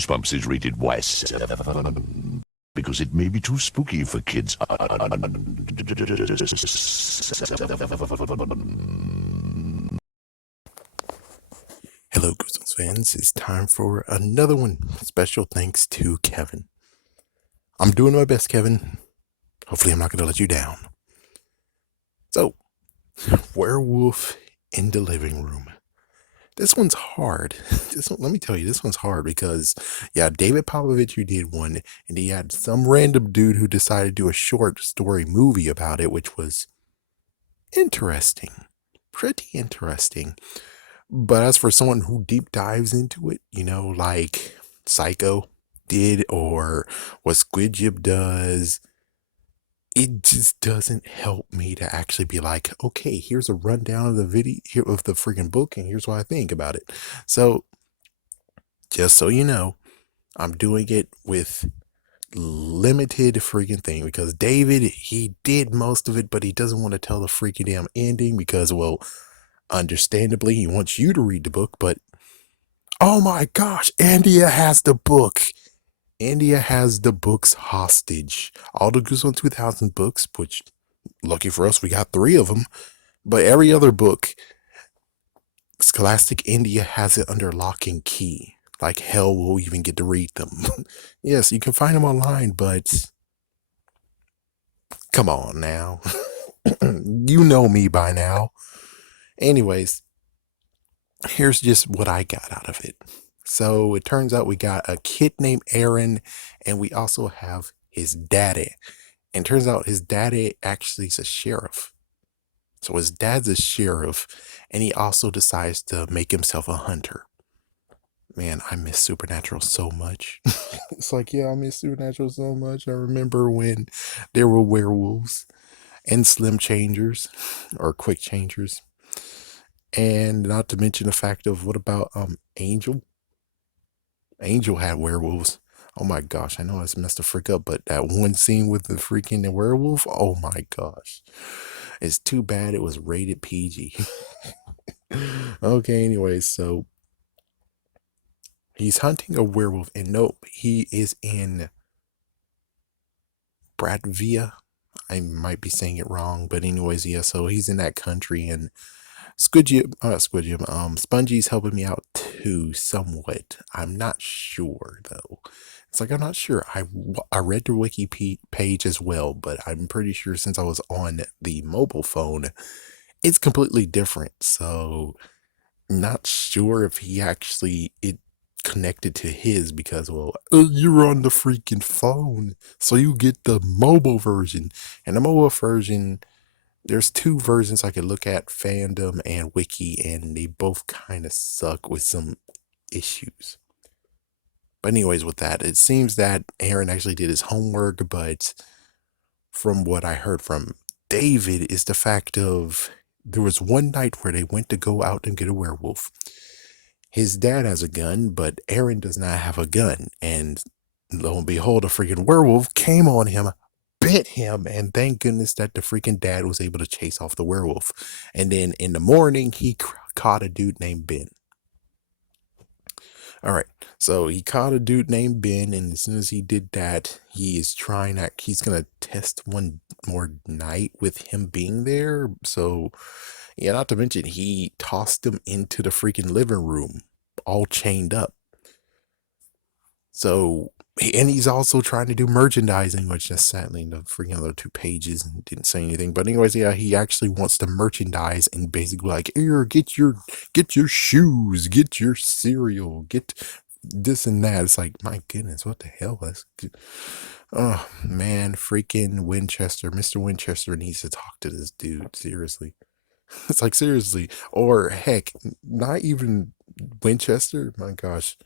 Goosebumps is rated Y because it may be too spooky for kids. Hello, Goosebumps fans. It's time for another one. Special thanks to Kevin. I'm doing my best, Kevin. Hopefully, I'm not going to let you down. So, Werewolf in the Living Room. This one's hard. Let me tell you, this one's hard because, David Popovich, who did one, and he had some random dude who decided to do a short story movie about it, which was interesting. Pretty interesting. But as for someone who deep dives into it, like Psycho did or what Squid Jib does, it just doesn't help me to actually be like, okay, here's a rundown of the video of the freaking book, and here's what I think about it. So, just so you know, I'm doing it with limited freaking thing because David, he did most of it, but he doesn't want to tell the freaking damn ending because, well, understandably, he wants you to read the book, but oh my gosh, India has the book. India has the books hostage. All the Goosebumps 2000 books, which, lucky for us, we got 3 of them. But every other book, Scholastic India has it under lock and key. Like hell we'll even get to read them. Yes, you can find them online, but come on now. You know me by now. Anyways, here's just what I got out of it. So it turns out we got a kid named Aaron, and we also have his daddy. And turns out his daddy actually is a sheriff. So his dad's a sheriff, and he also decides to make himself a hunter. Man, I miss Supernatural so much. It's like, I miss Supernatural so much. I remember when there were werewolves and slim changers or quick changers. And not to mention the fact of what about Angel? Angel had werewolves. Oh my gosh, I know I messed the freak up, but that one scene with the freaking werewolf, oh my gosh. It's too bad it was rated PG. Okay, anyways, so he's hunting a werewolf, and nope, he is in Bradvia. I might be saying it wrong, but anyways, so he's in that country, and Spongy's helping me out too, somewhat. I'm not sure though. It's like I'm not sure. I read the wiki page as well, but I'm pretty sure since I was on the mobile phone, it's completely different. So not sure if he actually it connected to his because you're on the freaking phone, so you get the mobile version, and the mobile version. There's 2 versions I could look at, fandom and wiki, and they both kind of suck with some issues. But anyways, with that, it seems that Aaron actually did his homework, but from what I heard from David is the fact of there was one night where they went to go out and get a werewolf. His dad has a gun, but Aaron does not have a gun, and lo and behold, a freaking werewolf came on him, bit him, and thank goodness that the freaking dad was able to chase off the werewolf. And then in the morning, he caught a dude named Ben. All right, so he caught a dude named Ben, and as soon as he did that, he's gonna test one more night with him being there. So, not to mention, he tossed him into the freaking living room, all chained up. So, and he's also trying to do merchandising, which just sadly the freaking other 2 pages and didn't say anything. But anyways, he actually wants to merchandise and basically like, here, get your shoes, get your cereal, get this and that. It's like, my goodness, what the hell? Oh man, freaking Mr. Winchester needs to talk to this dude. Seriously. It's like, seriously. Or heck, not even Winchester. My gosh.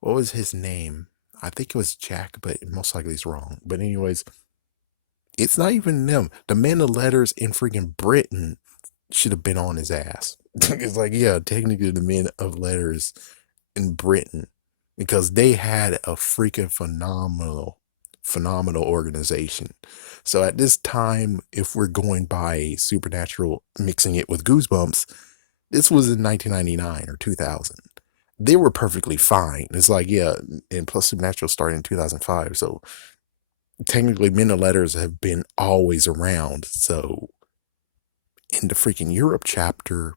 What was his name? I think it was Jack, but most likely it's wrong. But anyways, it's not even them. The men of letters in freaking Britain should have been on his ass. It's like, technically the men of letters in Britain, because they had a freaking phenomenal organization. So at this time, if we're going by Supernatural, mixing it with Goosebumps, this was in 1999 or 2000. they were perfectly fine. It's like, yeah, and plus Supernatural started in 2005, so technically men of letters have been always around. So in the freaking Europe chapter,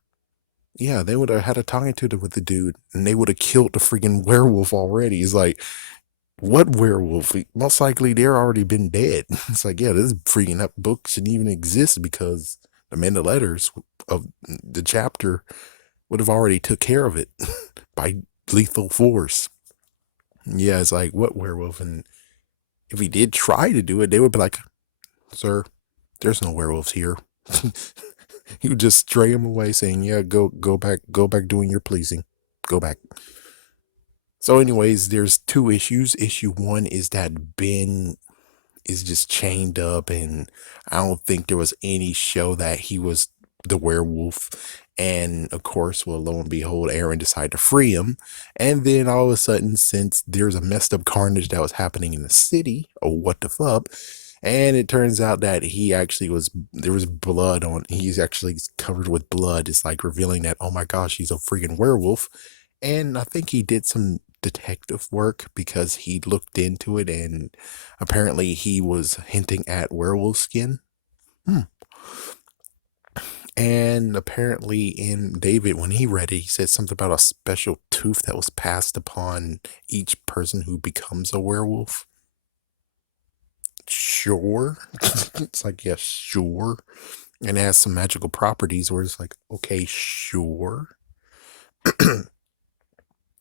yeah, they would have had a talking to with the dude, and they would have killed the freaking werewolf already. It's like, what werewolf? Most likely they're already been dead. It's like, yeah, this freaking up book shouldn't even exist because the men of letters of the chapter would have already took care of it by lethal force. Yeah, it's like, what werewolf? And if he did try to do it, they would be like, sir, there's no werewolves here. He would just stray him away saying, yeah, go back doing your pleasing. Go back. So anyways, there's two issues. Issue one is that Ben is just chained up, and I don't think there was any show that he was the werewolf. And of course, well, lo and behold, Aaron decided to free him. And then all of a sudden, since there's a messed up carnage that was happening in the city, oh, what the fuck? And it turns out that he actually there was blood on, he's actually covered with blood. It's like revealing that, oh my gosh, he's a freaking werewolf. And I think he did some detective work because he looked into it, and apparently he was hinting at werewolf skin. And apparently in David, when he read it, he said something about a special tooth that was passed upon each person who becomes a werewolf. Sure. It's like, yeah, sure. And it has some magical properties where it's like, okay, sure.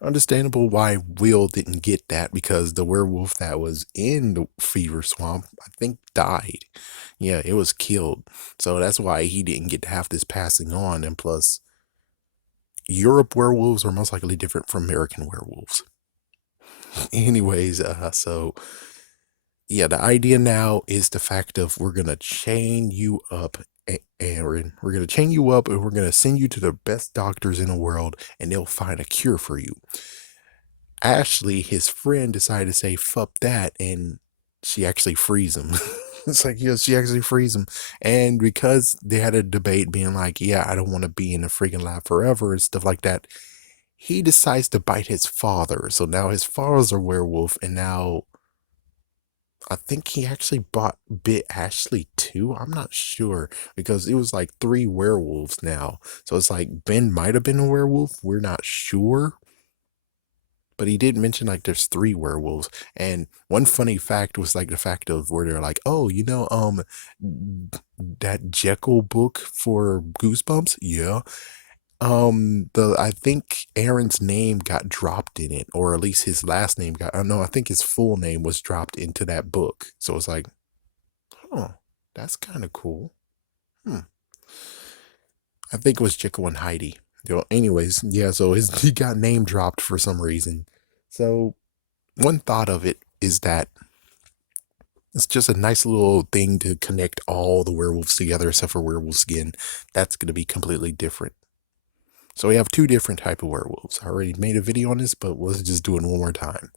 Understandable why Will didn't get that, because the werewolf that was in the fever swamp, I think, died. Yeah, it was killed. So that's why he didn't get to have this passing on. And plus, Europe werewolves are most likely different from American werewolves. Anyways, so yeah, the idea now is the fact of we're going to chain you up, Aaron. We're going to chain you up, and we're going to send you to the best doctors in the world, and they'll find a cure for you. Ashley, his friend, decided to say, fuck that, and she actually frees him. It's like, yeah, she actually frees him. And because they had a debate being like, yeah, I don't want to be in the freaking lab forever and stuff like that, he decides to bite his father. So now his father's a werewolf, and now I think he actually bit Ashley too. I'm not sure, because it was like 3 werewolves now. So it's like Ben might have been a werewolf. We're not sure. But he did mention like there's 3 werewolves. And one funny fact was like the fact of where they're like, oh, that Jekyll book for Goosebumps? Yeah. I think Aaron's name got dropped in it, or at least his last name got, no, I think his full name was dropped into that book. So it's like, oh, that's kind of cool. I think it was Jekyll and Heidi. Anyways, yeah, so he got name dropped for some reason. So one thought of it is that it's just a nice little thing to connect all the werewolves together, except for werewolf skin. That's going to be completely different. So we have 2 different type of werewolves. I already made a video on this, but let's just do it one more time.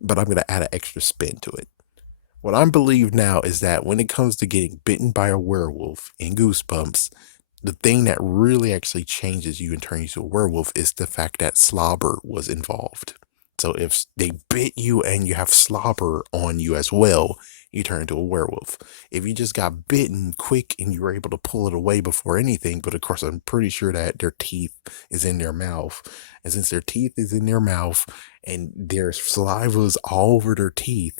But I'm going to add an extra spin to it. What I believe now is that when it comes to getting bitten by a werewolf in Goosebumps, the thing that really actually changes you and turns you to a werewolf is the fact that slobber was involved. So if they bit you and you have slobber on you as well, you turn into a werewolf. If you just got bitten quick and you were able to pull it away before anything, but of course I'm pretty sure that their teeth is in their mouth. And since their teeth is in their mouth and their saliva is all over their teeth,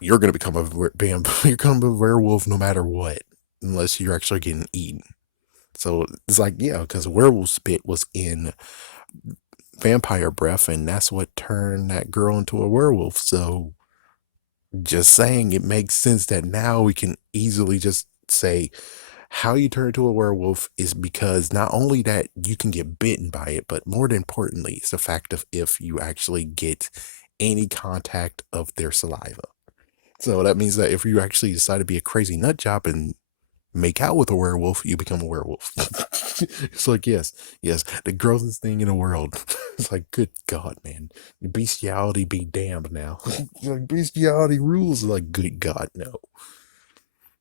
you're going to become you're going to be a werewolf no matter what, unless you're actually getting eaten. So it's like, yeah, because werewolf spit was in vampire breath, and that's what turned that girl into a werewolf. So just saying, it makes sense that now we can easily just say how you turn into a werewolf is because not only that you can get bitten by it, but more importantly, it's the fact of if you actually get any contact of their saliva. So that means that if you actually decide to be a crazy nut job and make out with a werewolf, you become a werewolf. It's like, yes, the grossest thing in the world. It's like, good God, man. Bestiality be damned now. It's like, bestiality rules. Like, good God, no.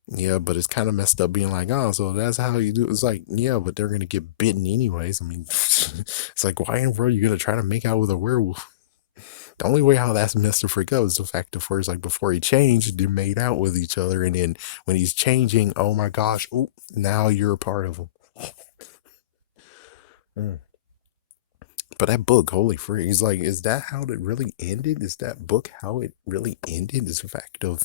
Yeah, but it's kind of messed up being like, oh, so that's how you do it. It's like, yeah, but they're gonna get bitten anyways. I mean, it's like, why in the world are you gonna try to make out with a werewolf? The only way how that's messed the freak up is the fact of where it's like before he changed, they made out with each other, and then when he's changing, oh my gosh, oh, now you're a part of him. Mm. But that book, holy freak, he's like, is that how it really ended? Is that book how it really ended? Is the fact of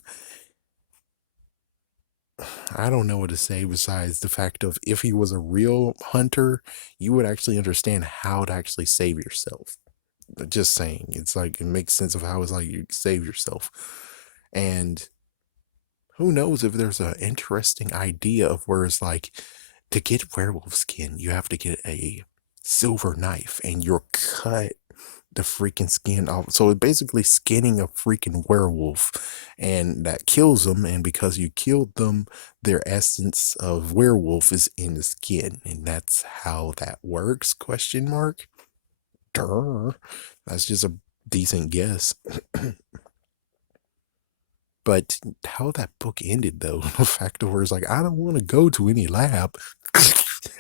I don't know what to say besides the fact of if he was a real hunter, you would actually understand how to actually save yourself. Just saying, it's like it makes sense of how it's like you save yourself. And who knows if there's an interesting idea of where it's like to get werewolf skin, you have to get a silver knife and you're cut the freaking skin off. So it's basically skinning a freaking werewolf and that kills them. And because you killed them, their essence of werewolf is in the skin. And that's how that works, question mark. Durr. That's just a decent guess. But how that book ended, though, the fact of where it's like, I don't want to go to any lab.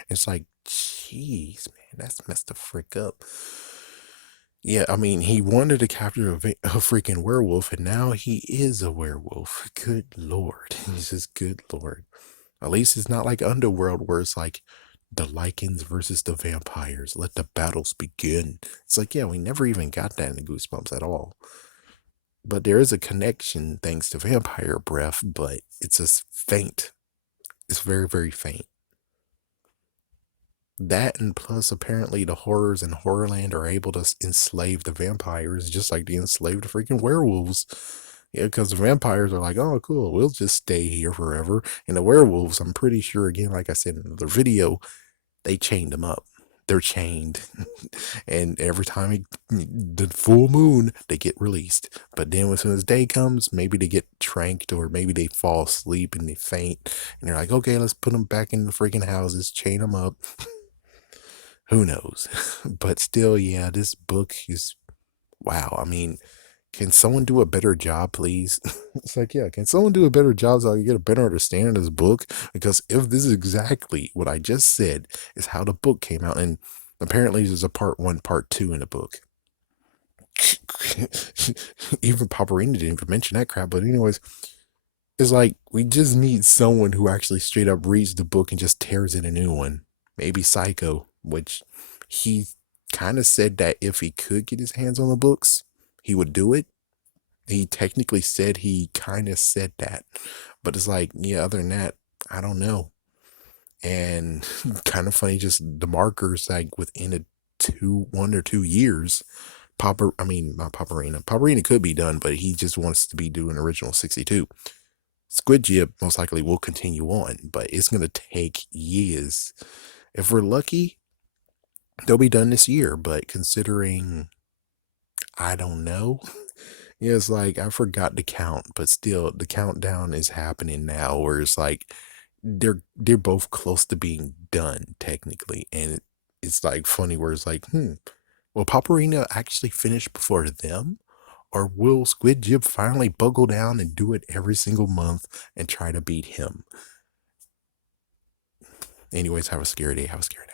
It's like, jeez, man, that's messed the frick up. Yeah, I mean, he wanted to capture a freaking werewolf, and now he is a werewolf. Good Lord. He's just, good Lord. At least it's not like Underworld, where it's like the Lycans versus the vampires. Let the battles begin. It's like, yeah, we never even got that in the Goosebumps at all. But there is a connection thanks to vampire breath, but it's just faint. It's very, very faint. That and plus apparently the horrors in Horrorland are able to enslave the vampires just like they enslaved the freaking werewolves. Yeah, because the vampires are like, oh, cool, we'll just stay here forever. And the werewolves, I'm pretty sure, again, like I said in the video, they chained them up. They're chained. And every time the full moon, they get released. But then as soon as day comes, maybe they get tranked or maybe they fall asleep and they faint. And they're like, okay, let's put them back in the freaking houses, chain them up. Who knows? But still, yeah, this book is wow. I mean, can someone do a better job, please? It's like, yeah, can someone do a better job so I can get a better understanding of this book? Because if this is exactly what I just said, is how the book came out, and apparently there's a part 1, part 2 in the book. Even Paparini didn't even mention that crap. But anyways, it's like we just need someone who actually straight up reads the book and just tears in a new one. Maybe Psycho, which he kind of said that if he could get his hands on the books, he would do it. He technically said he kind of said that, but it's like, yeah, other than that, I don't know. And kind of funny, just the markers like within 1 or 2 years. I mean, not Paparina. Paparina could be done, but he just wants to be doing original 62. Squid Jib most likely will continue on, but it's going to take years. If we're lucky, they'll be done this year, but considering, I don't know. Yeah, it's like I forgot to count, but still the countdown is happening now where it's like they're both close to being done technically. And it's like funny where it's like, will Paparina actually finish before them? Or will Squid Jib finally buckle down and do it every single month and try to beat him? Anyways, have a scary day. Have a scary day.